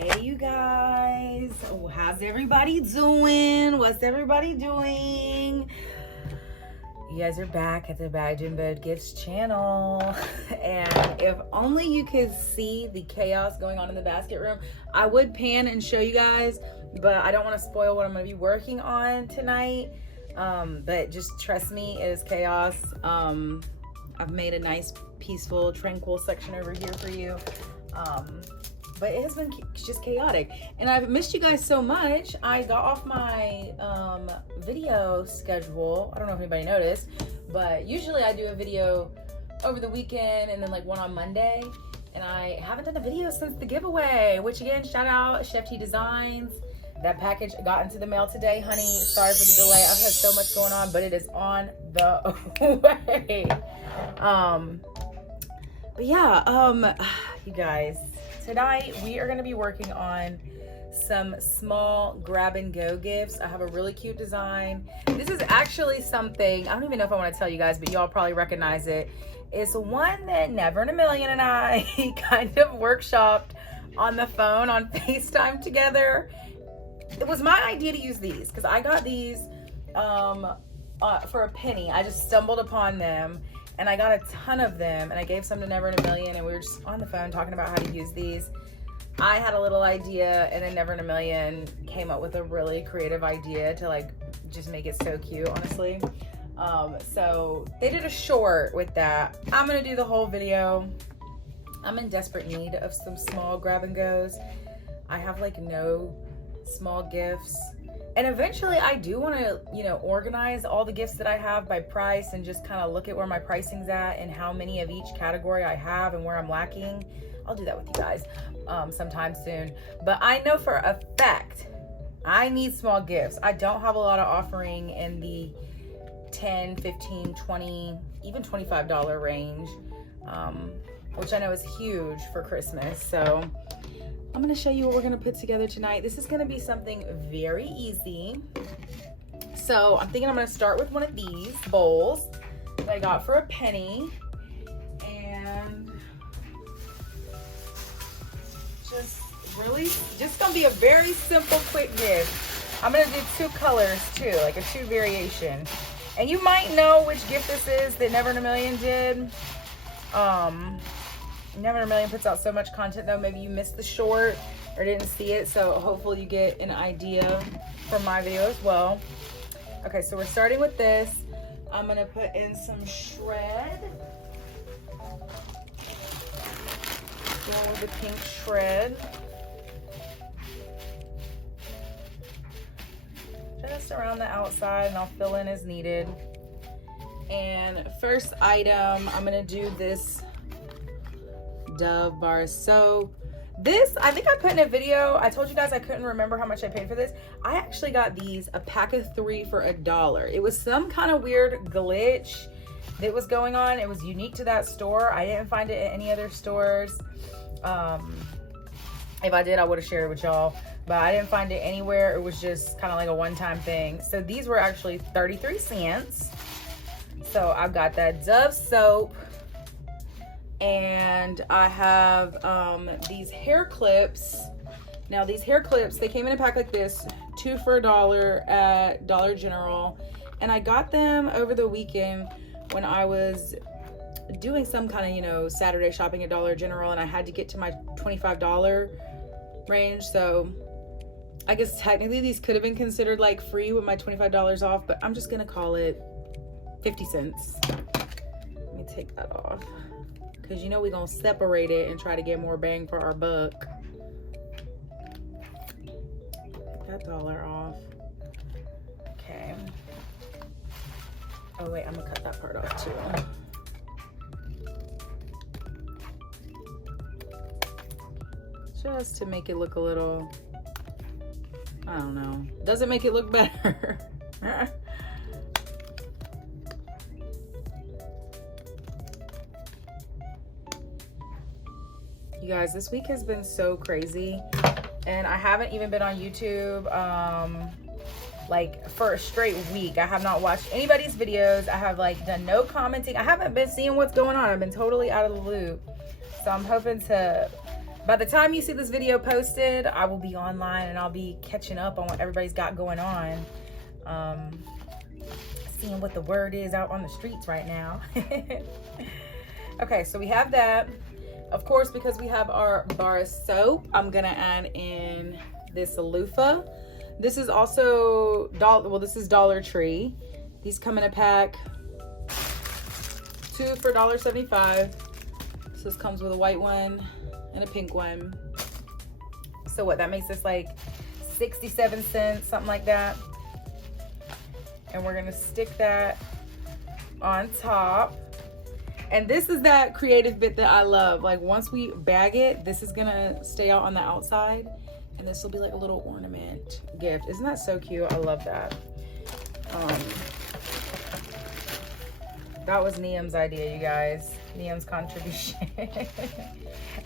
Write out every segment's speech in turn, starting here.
Hey you guys, how's everybody doing? What's everybody doing? You guys are back at the BaggedNBowed Gifts channel, and if only you could see the chaos going on in the basket room. I would pan and show you guys, but I don't want to spoil what I'm going to be working on tonight. But just trust me, it is chaos. I've made a nice, peaceful, tranquil section over here for you. But it has been just chaotic, and I've missed you guys so much. I got off my video schedule. I don't know if anybody noticed, but usually I do a video over the weekend and then like one on Monday, and I haven't done a video since the giveaway, which again, shout out Chef T Designs. That package got into the mail today, honey. Sorry for the delay. I've had so much going on, but it is on the way. But yeah, you guys, tonight we are going to be working on some small grab and go gifts. I have a really cute design. This is actually something, I don't even know if I want to tell you guys, but y'all probably recognize it. It's one that Never in a Million and I kind of workshopped on the phone on FaceTime together. It was my idea to use these because I got these for a penny. I just stumbled upon them. And I got a ton of them, and I gave some to Never in a Million, and we were just on the phone talking about how to use these. I had a little idea, and then Never in a Million came up with a really creative idea to like just make it so cute, honestly. So they did a short with that. I'm gonna do the whole video. I'm in desperate need of some small grab and goes. I have like no small gifts. And eventually I do want to, organize all the gifts that I have by price and just kind of look at where my pricing's at and how many of each category I have and where I'm lacking. I'll do that with you guys sometime soon. But I know for a fact I need small gifts. I don't have a lot of offering in the $10, $15, $20, even $25 range, which I know is huge for Christmas. So I'm gonna show you what we're gonna put together tonight. This is gonna be something very easy. So I'm thinking I'm gonna start with one of these bowls that I got for a penny. And just gonna be a very simple, quick gift. I'm gonna do two colors too, like a two variation. And you might know which gift this is that Never in a Million did. Never in a Million puts out so much content though, maybe you missed the short or didn't see it, so hopefully you get an idea from my video as well. Okay, so we're starting with this. I'm gonna put in some shred. Going with the pink shred. Just around the outside, and I'll fill in as needed. And first item, I'm gonna do this Dove bar soap. This, I think I put in a video, I told you guys I couldn't remember how much I paid for this. I actually got these, a pack of 3 for $1. It was some kind of weird glitch that was going on. It was unique to that store. I didn't find it at any other stores. If I did, I would have shared it with y'all, but I didn't find it anywhere. It was just kind of like a one-time thing. So these were actually 33 cents. So I've got that Dove soap. And I have these hair clips. Now these hair clips, they came in a pack like this, 2 for $1 at Dollar General. And I got them over the weekend when I was doing some kind of, Saturday shopping at Dollar General, and I had to get to my $25 range. So I guess technically these could have been considered like free with my $25 off, but I'm just gonna call it 50 cents. Let me take that off, because we're gonna separate it and try to get more bang for our buck. Take that $1 off. Okay. Oh wait, I'm gonna cut that part off too. Just to make it look a little, I don't know. Doesn't make it look better. You guys, this week has been so crazy, and I haven't even been on YouTube like for a straight week. I have not watched anybody's videos. I have like done no commenting. I haven't been seeing what's going on. I've been totally out of the loop. So I'm hoping to by the time you see this video posted, I will be online and I'll be catching up on what everybody's got going on. Seeing what the word is out on the streets right now. Okay, so we have that. Of course, because we have our bar of soap, I'm gonna add in this loofah. This is also, this is Dollar Tree. These come in a pack, 2 for $1.75. So this comes with a white one and a pink one. So what, that makes this like 67 cents, something like that. And we're gonna stick that on top. And this is that creative bit that I love. Like once we bag it, this is gonna stay out on the outside and this will be like a little ornament gift. Isn't that so cute? I love that. That was Niam's idea, you guys. Niam's contribution.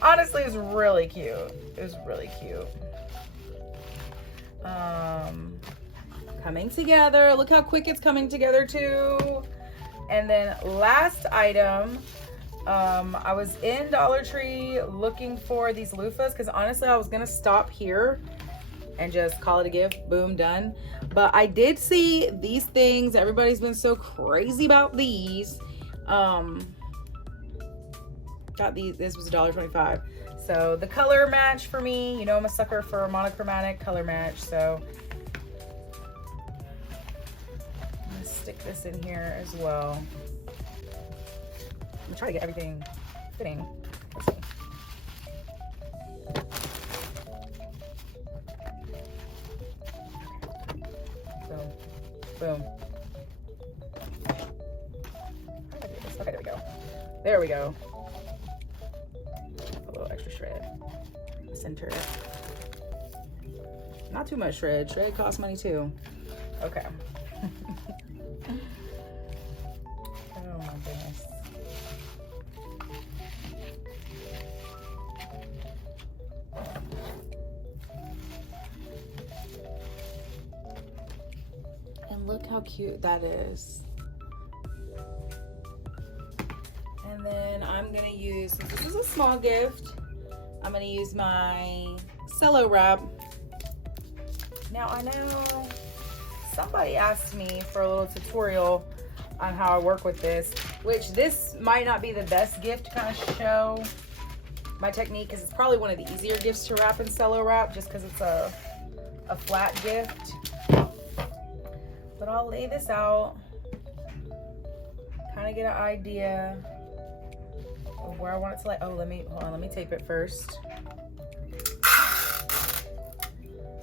Honestly, it's really cute. It was really cute. Coming together. Look how quick it's coming together too. And then last item, I was in Dollar Tree looking for these loofahs because honestly I was gonna stop here and just call it a gift, boom, done. But I did see these things. Everybody's been so crazy about these. Got these, this was $1.25. So the color match for me, you know I'm a sucker for a monochromatic color match, so I'm gonna stick this in here as well. I'm gonna try to get everything fitting. Let's see. So, boom. How do I do this? Okay, there we go. There we go. A little extra shred. Center it. Not too much shred. Shred costs money too. Okay. Oh my goodness. And look how cute that is. And then I'm gonna use, since this is a small gift, I'm gonna use my cello wrap. Now I know somebody asked me for a little tutorial on how I work with this, which this might not be the best gift to kind of show my technique because it's probably one of the easier gifts to wrap in cello wrap just because it's a flat gift. But I'll lay this out, kind of get an idea of where I want it to lay. Oh, hold on, let me tape it first.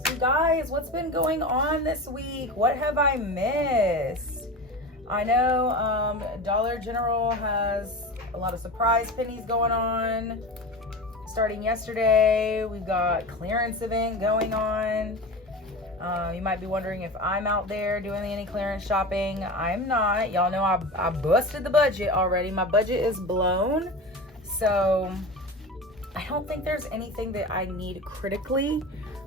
So guys, what's been going on this week? What have I missed? I know Dollar General has a lot of surprise pennies going on. Starting yesterday, we've got clearance event going on. You might be wondering if I'm out there doing any clearance shopping. I'm not. Y'all know I busted the budget already. My budget is blown. So I don't think there's anything that I need critically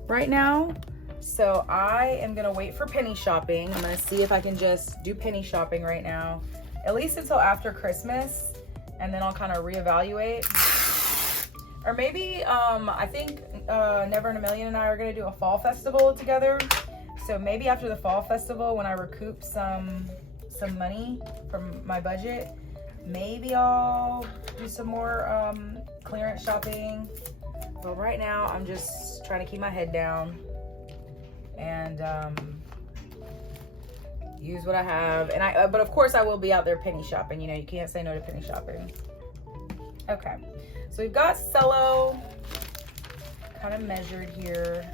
right now. So I am gonna wait for penny shopping. I'm gonna see if I can just do penny shopping right now, at least until after Christmas, and then I'll kind of reevaluate. Or maybe, I think Never in a Million and I are gonna do a fall festival together. So maybe after the fall festival, when I recoup some money from my budget, maybe I'll do some more clearance shopping. But right now, I'm just trying to keep my head down and use what I have. And but of course I will be out there penny shopping. You know, you can't say no to penny shopping. Okay, so we've got cello kind of measured here.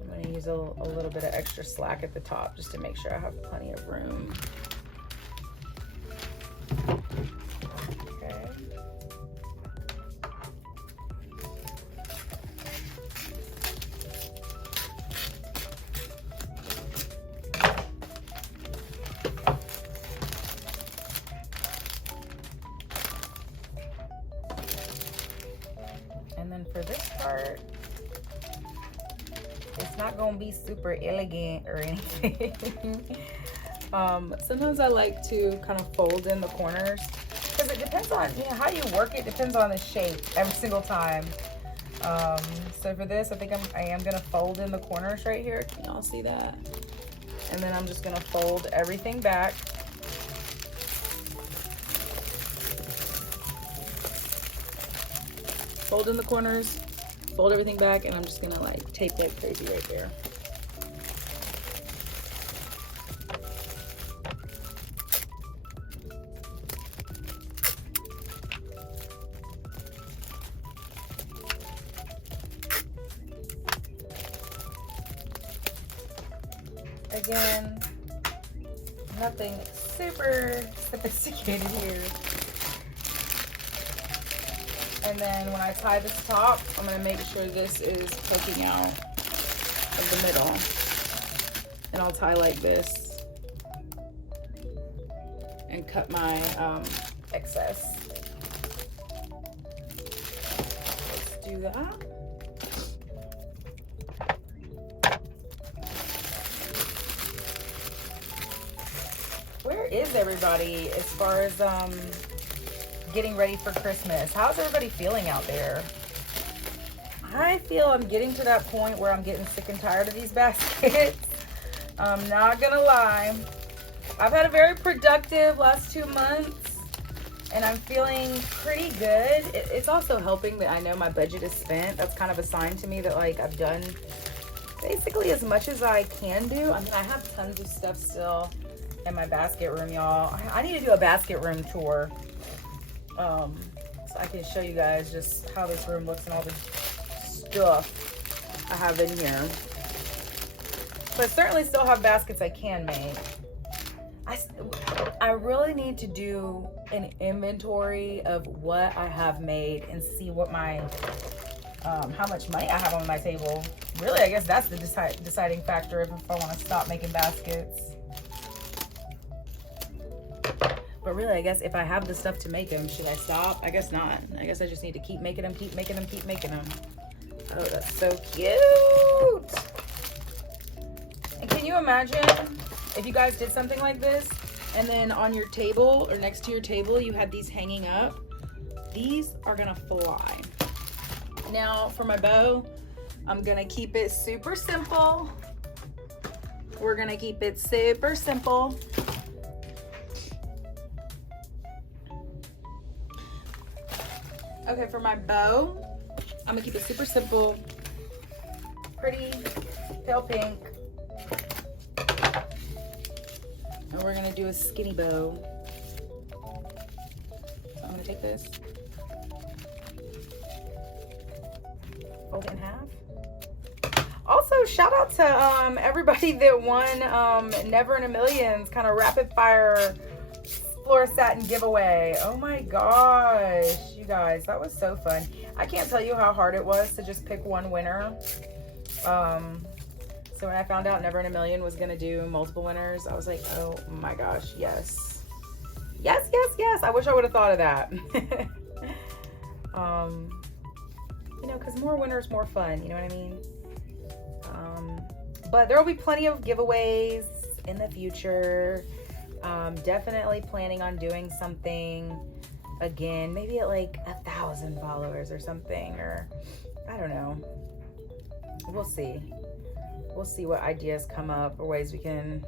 I'm going to use a little bit of extra slack at the top just to make sure I have plenty of room. Okay. And then for this part, it's not gonna be super elegant or anything. Sometimes I like to kind of fold in the corners. because it depends on, you know, how you work it depends on the shape every single time. So for this, I think I am gonna fold in the corners right here. Can y'all see that? And then I'm just gonna fold everything back. Fold in the corners, fold everything back, and I'm just gonna like tape that crazy right there. Again, nothing super sophisticated here. And then when I tie this top, I'm gonna make sure this is poking out of the middle. And I'll tie like this and cut my excess. Let's do that. Where is everybody as far as getting ready for Christmas? How's everybody feeling out there? I feel I'm getting to that point where I'm getting sick and tired of these baskets. I'm not gonna lie. I've had a very productive last 2 months and I'm feeling pretty good. It's also helping that I know my budget is spent. That's kind of a sign to me that like I've done basically as much as I can do. I mean, I have tons of stuff still in my basket room, y'all. I need to do a basket room tour. So I can show you guys just how this room looks and all the stuff I have in here. But I certainly still have baskets I can make. I really need to do an inventory of what I have made and see what my, how much money I have on my table. Really, I guess that's the deciding factor if I want to stop making baskets. But really, I guess if I have the stuff to make them, should I stop? I guess not. I guess I just need to keep making them, keep making them, keep making them. Oh, that's so cute. And can you imagine if you guys did something like this and then on your table or next to your table, you had these hanging up? These are gonna fly. Now for my bow, I'm gonna keep it super simple. We're gonna keep it super simple. Okay, for my bow, I'm gonna keep it super simple, pretty, pale pink. And we're gonna do a skinny bow. So I'm gonna take this, fold it in half. Also, shout out to everybody that won Never in a Million's kind of rapid fire floor satin giveaway. Oh my gosh, you guys, that was so fun. I can't tell you how hard it was to just pick one winner. So when I found out Never in a Million was gonna do multiple winners, I was like, oh my gosh, yes. Yes, yes, yes. I wish I would have thought of that. You know, because more winners, more fun, you know what I mean? But there will be plenty of giveaways in the future. Definitely planning on doing something again, maybe at like 1,000 followers or something, or I don't know. We'll see. We'll see what ideas come up or ways we can,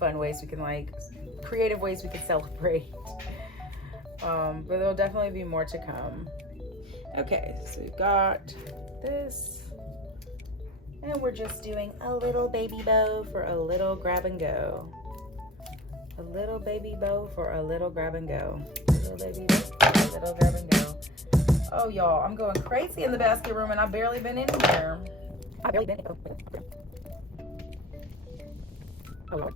fun ways we can like, creative ways we can celebrate. But there'll definitely be more to come. Okay, so we've got this. And we're just doing a little baby bow for a little grab and go. A little baby bow for a little grab and go. A little baby bow for a little grab and go. Oh, y'all, I'm going crazy in the basket room and I've barely been in here. I've barely been in here. Oh, Lord.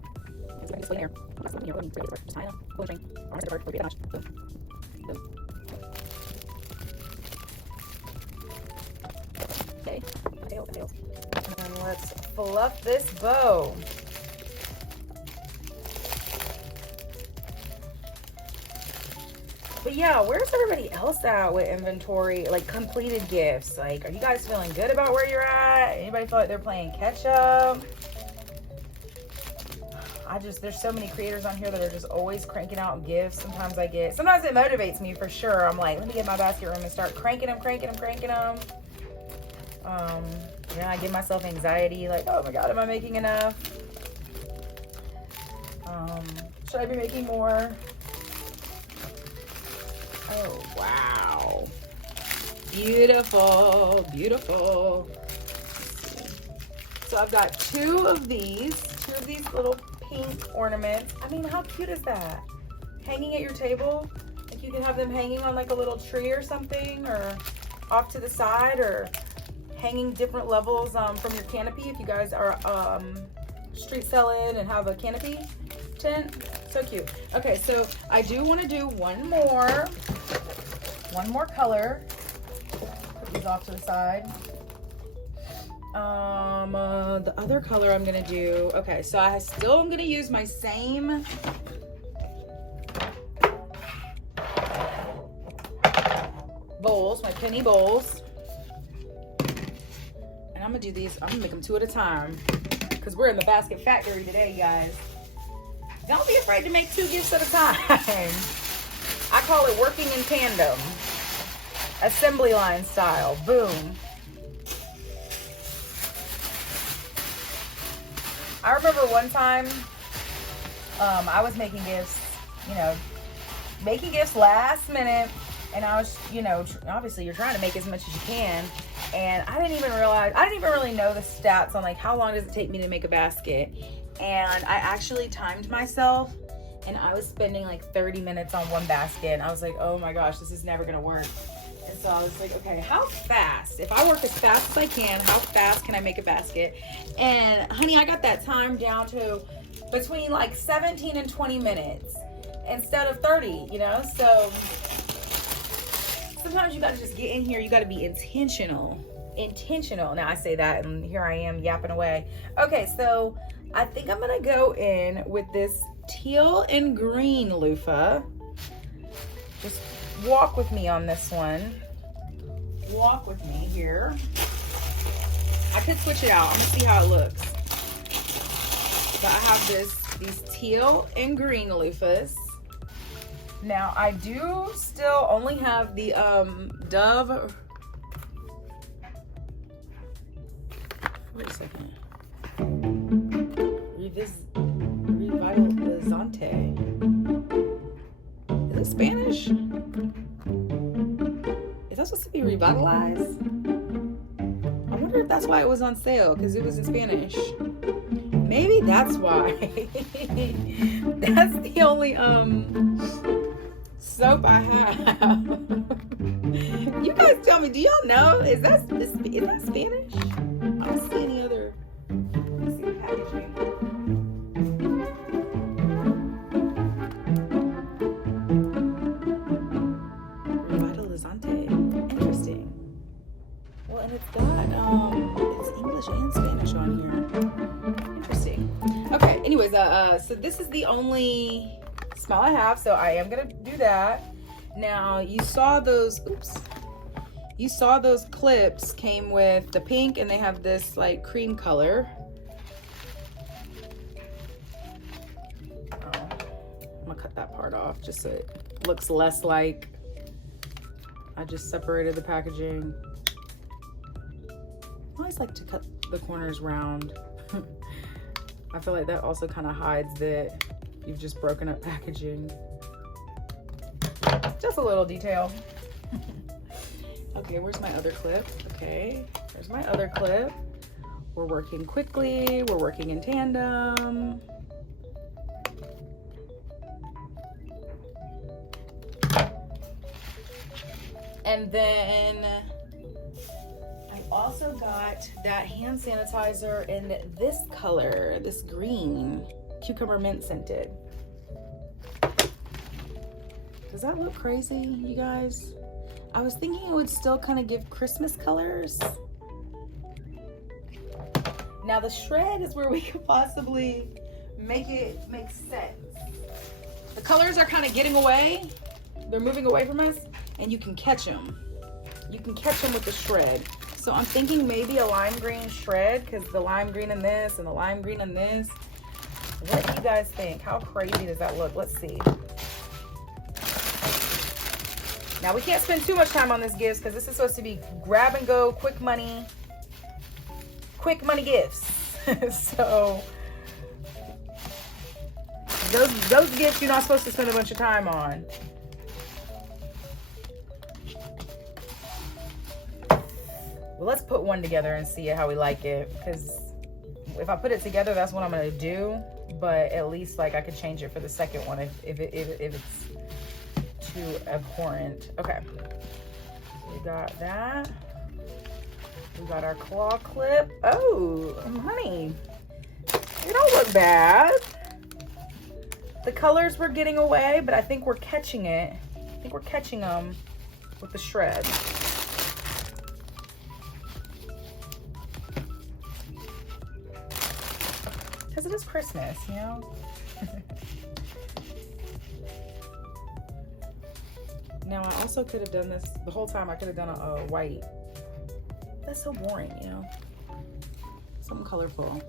It's going to display here. I'm not going to just tie it up. Pull the string. Arm the bird. We'll get a notch. Boom. Boom. Okay. Tail. And let's fluff this bow. But yeah, where's everybody else at with inventory, like completed gifts? Like, are you guys feeling good about where you're at? Anybody feel like they're playing catch up? there's so many creators on here that are just always cranking out gifts. Sometimes it motivates me for sure. I'm like, let me get my basket room and start cranking them. Yeah, I give myself anxiety, like, oh my God, am I making enough? Should I be making more? Oh, wow. Beautiful, beautiful. So I've got two of these little pink ornaments. I mean, how cute is that? Hanging at your table. Like you can have them hanging on like a little tree or something, or off to the side, or hanging different levels from your canopy if you guys are street selling and have a canopy tent. So cute. Okay, so I do want to do one more color. Put these off to the side. The other color I'm gonna do, okay, so I still am gonna use my same bowls, my penny bowls. And I'm gonna do these, I'm gonna make them two at a time because we're in the basket factory today, you guys. Don't be afraid to make two gifts at a time. I call it working in tandem. Assembly line style, boom. I remember one time, I was making gifts, making gifts last minute, and I was, obviously you're trying to make as much as you can, and I didn't even really know the stats on like how long does it take me to make a basket, and I actually timed myself, and I was spending like 30 minutes on one basket, and I was like, oh my gosh, this is never gonna work. And so I was like, okay, how fast? If I work as fast as I can, how fast can I make a basket? And honey, I got that time down to between like 17 and 20 minutes instead of 30, So sometimes you gotta just get in here. You gotta be intentional. Now I say that and here I am yapping away. Okay, so I think I'm gonna go in with this teal and green loofah. Just walk with me on this one. Walk with me here. I could switch it out. I'm gonna see how it looks. So I have these teal and green loofahs. Now I do still only have the Dove. Wait a second. Revitalizante. Is it Spanish? Is that supposed to be revitalized? I wonder if that's why it was on sale, because it was in Spanish. Maybe that's why. That's the only soap I have. You guys tell me, do y'all know? Is that Spanish? I don't see any other. Let's see the packaging. Interesting. Well, and it's got it's English and Spanish on here. Interesting. Okay, anyways, so this is the only smell I have, so I am gonna do that. Now you saw those clips came with the pink, and they have this like cream color. I'm gonna cut that part off just so it looks less like I just separated the packaging. I always like to cut the corners round. I feel like that also kind of hides that you've just broken up packaging. Just a little detail. Okay, where's my other clip? Okay, there's my other clip. We're working quickly, we're working in tandem. And then I also got that hand sanitizer in this color, this green, cucumber mint scented. Does that look crazy, you guys? I was thinking it would still kind of give Christmas colors. Now the shred is where we could possibly make it make sense. The colors are kind of getting away. They're moving away from us, and you can catch them. You can catch them with the shred. So I'm thinking maybe a lime green shred, because the lime green in this and the lime green in this. What do you guys think? How crazy does that look? Let's see. Now, we can't spend too much time on this gifts because this is supposed to be grab and go, quick money gifts. So those gifts you're not supposed to spend a bunch of time on. Well, let's put one together and see how we like it, because if I put it together, that's what I'm gonna do. But at least like I could change it for the second one if it's too abhorrent. Okay, so we got that. We got our claw clip. Oh, honey, they don't look bad. The colors were getting away, but I think we're catching it. I think we're catching them with the shred. Because it is Christmas, you know? Now, I also could have done this the whole time. I could have done a white. That's so boring, you know? Something colorful.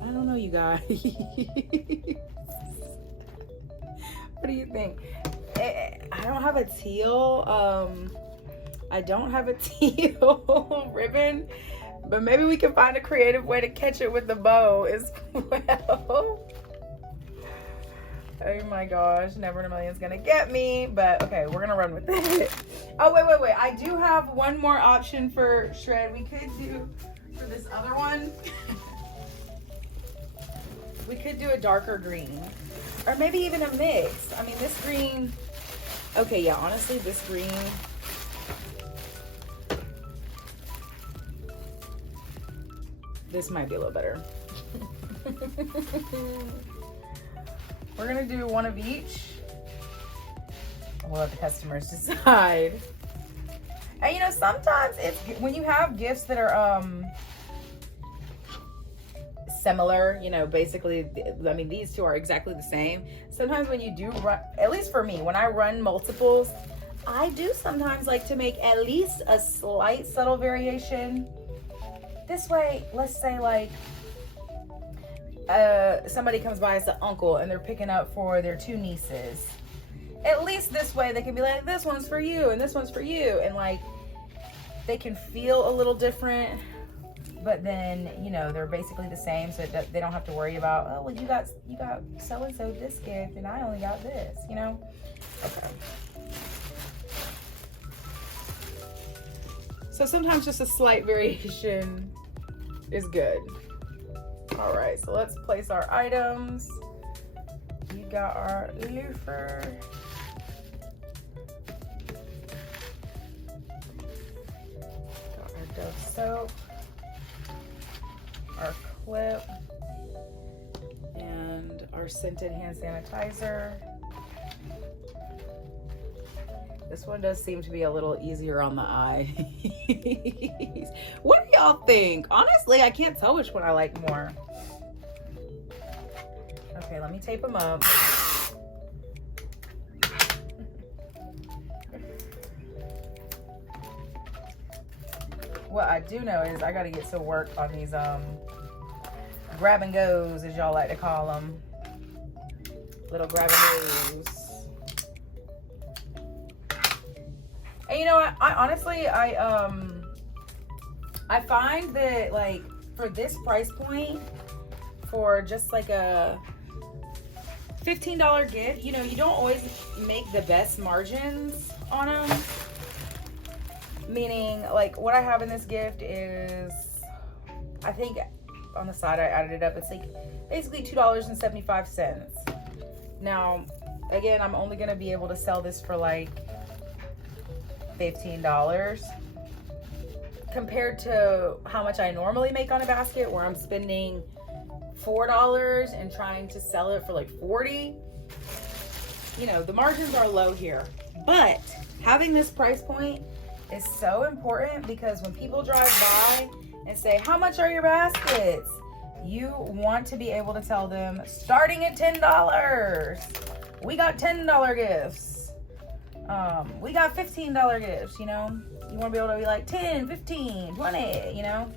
I don't know, you guys. What do you think? I don't have a teal. I don't have a teal ribbon, but maybe we can find a creative way to catch it with the bow as well. Oh my gosh, Never in a Million's gonna get me, but okay, we're gonna run with it. Oh, wait. I do have one more option for shred. We could do for this other one. We could do a darker green, or maybe even a mix. I mean, this green, okay, yeah, honestly, this green, this might be a little better. We're gonna do one of each. We'll let the customers decide. And you know, sometimes it's when you have gifts that are similar, you know, basically, I mean, these two are exactly the same. Sometimes when you do run, at least for me, when I run multiples, I do sometimes like to make at least a slight subtle variation. This way, let's say like somebody comes by as an uncle and they're picking up for their two nieces. At least this way they can be like, this one's for you and this one's for you, and like they can feel a little different, but then, you know, they're basically the same, so that they don't have to worry about, oh, well, you got so and so this gift and I only got this, you know. Okay, so sometimes just a slight variation is good. All right, so let's place our items. We got our loofah. Got our Dove soap. Our clip. And our scented hand sanitizer. This one does seem to be a little easier on the eye. What do y'all think? Honestly, I can't tell which one I like more. Okay, let me tape them up. What I do know is I gotta get to work on these grab and goes, as y'all like to call them. Little grab and goes. And you know what? I honestly, I find that like for this price point, for just like a $15 gift, you know, you don't always make the best margins on them. Meaning, like, what I have in this gift is, I think on the side I added it up, it's like basically $2.75. Now, again, I'm only gonna be able to sell this for like $15 compared to how much I normally make on a basket, where I'm spending $4 and trying to sell it for like $40. You know, the margins are low here, but having this price point is so important, because when people drive by and say, how much are your baskets? You want to be able to tell them, starting at $10. We got $10 gifts. We got $15 gifts, you know? You want to be able to be like 10, 15, 20, you know?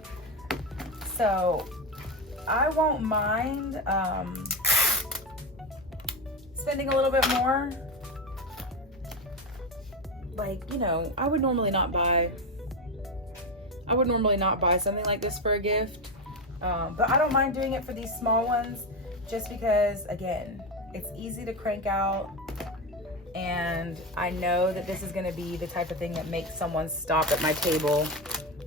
So I won't mind spending a little bit more. Like, you know, I would normally not buy something like this for a gift. But I don't mind doing it for these small ones just because, again, it's easy to crank out. And I know that this is gonna be the type of thing that makes someone stop at my table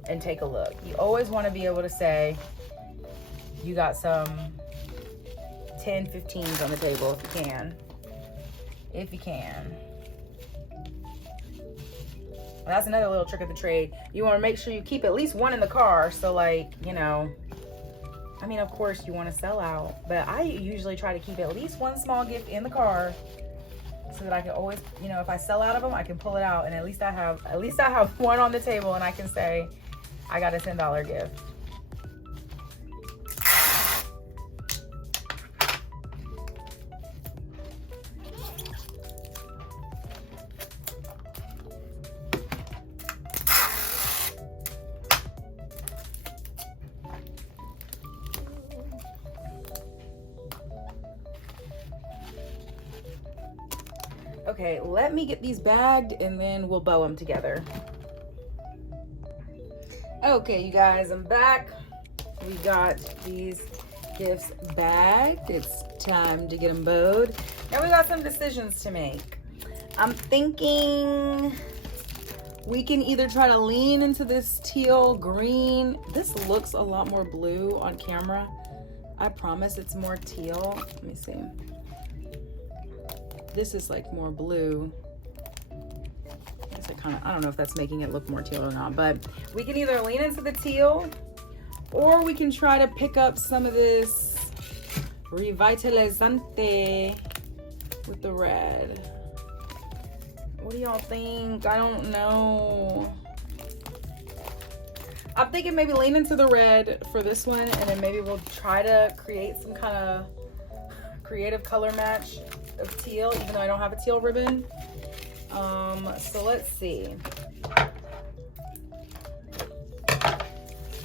and take a look. You always wanna be able to say, you got some 10, 15s on the table if you can. If you can. That's another little trick of the trade. You want to make sure you keep at least one in the car. So like, you know, I mean, of course you want to sell out, but I usually try to keep at least one small gift in the car so that I can always, you know, if I sell out of them, I can pull it out and at least I have one on the table and I can say I got a $10 gift. Okay, let me get these bagged and then we'll bow them together. Okay, you guys, I'm back. We got these gifts bagged. It's time to get them bowed. Now we got some decisions to make. I'm thinking we can either try to lean into this teal green. This looks a lot more blue on camera. I promise it's more teal. Let me see. This is like more blue. I guess I don't know if that's making it look more teal or not, but we can either lean into the teal or we can try to pick up some of this revitalizante with the red. What do y'all think? I don't know. I'm thinking maybe lean into the red for this one and then maybe we'll try to create some kind of creative color match of teal, even though I don't have a teal ribbon. So let's see.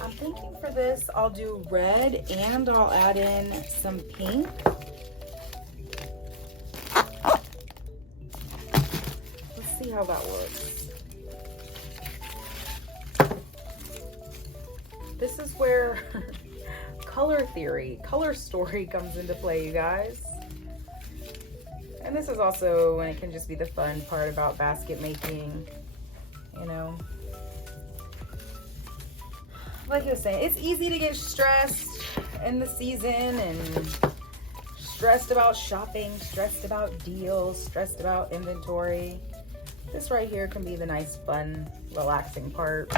I'm thinking for this, I'll do red and I'll add in some pink. Let's see how that looks. This is where color theory, color story comes into play, you guys. And this is also when it can just be the fun part about basket making, you know. Like I was saying, it's easy to get stressed in the season and stressed about shopping, stressed about deals, stressed about inventory. This right here can be the nice, fun, relaxing part.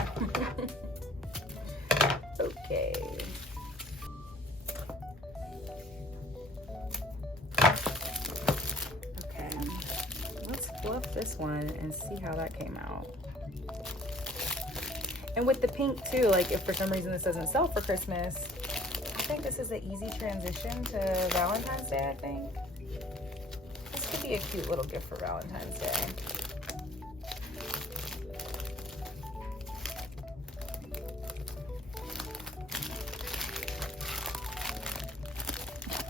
Okay. Fluff this one and see how that came out. And with the pink too, like if for some reason this doesn't sell for Christmas, I think this is an easy transition to Valentine's Day, I think. This could be a cute little gift for Valentine's Day.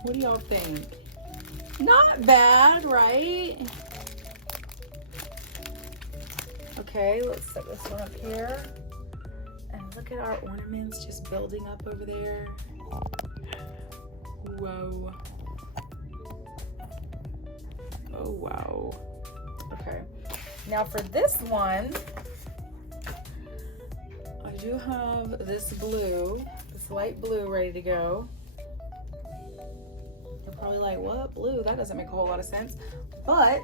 What do y'all think? Not bad, right? Okay, let's set this one up here. And look at our ornaments just building up over there. Whoa. Oh, wow. Okay. Now for this one, I do have this blue, this light blue ready to go. You're probably like, what? Blue? That doesn't make a whole lot of sense. But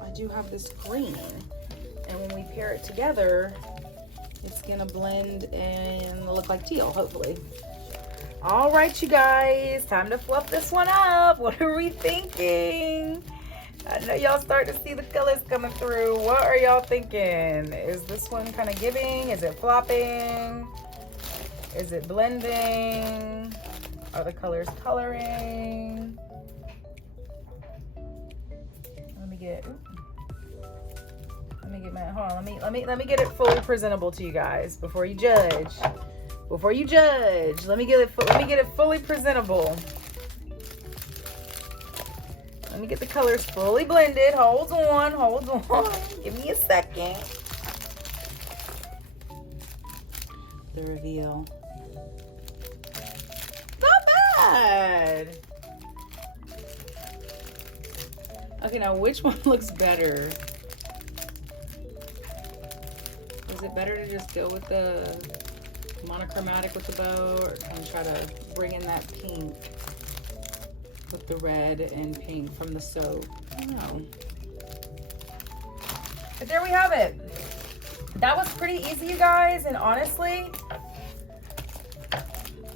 I do have this green, and when we pair it together, it's gonna blend and look like teal, hopefully. All right, you guys, time to fluff this one up. What are we thinking? I know y'all start to see the colors coming through. What are y'all thinking? Is this one kind of giving? Is it flopping? Is it blending? Are the colors coloring? Let me get my, hold on, let me get it fully presentable to you guys before you judge. Before you judge, let me get it fully presentable. Let me get the colors fully blended. Hold on, hold on. Give me a second. The reveal. Not bad. Okay, now which one looks better? Is it better to just go with the monochromatic with the bow, or kind of try to bring in that pink with the red and pink from the soap? I don't know. But there we have it. That was pretty easy, you guys, and honestly,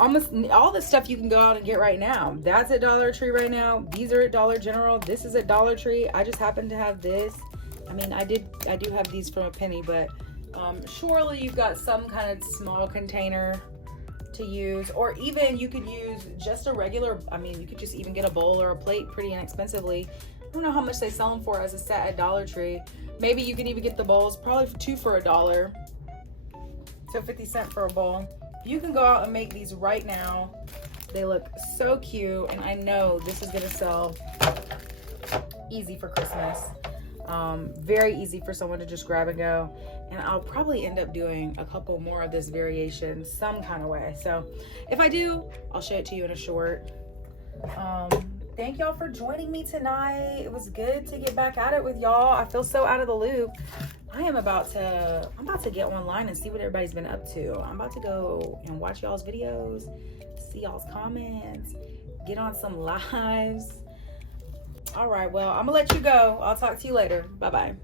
almost all the stuff you can go out and get right now. That's at Dollar Tree right now. These are at Dollar General. This is at Dollar Tree. I just happen to have this. I mean, I do have these from a penny, but surely you've got some kind of small container to use, or even you could use just a regular, I mean, you could just even get a bowl or a plate pretty inexpensively. I don't know how much they sell them for as a set at Dollar Tree. Maybe you could even get the bowls, probably 2 for $1. So 50 cents for a bowl. You can go out and make these right now. They look so cute, and I know this is gonna sell easy for Christmas. Very easy for someone to just grab and go. And I'll probably end up doing a couple more of this variation some kind of way. So if I do, I'll show it to you in a short. Thank y'all for joining me tonight. It was good to get back at it with y'all. I feel so out of the loop. I'm about to get online and see what everybody's been up to. I'm about to go and watch y'all's videos, see y'all's comments, get on some lives. All right, well, I'm gonna let you go. I'll talk to you later. Bye-bye.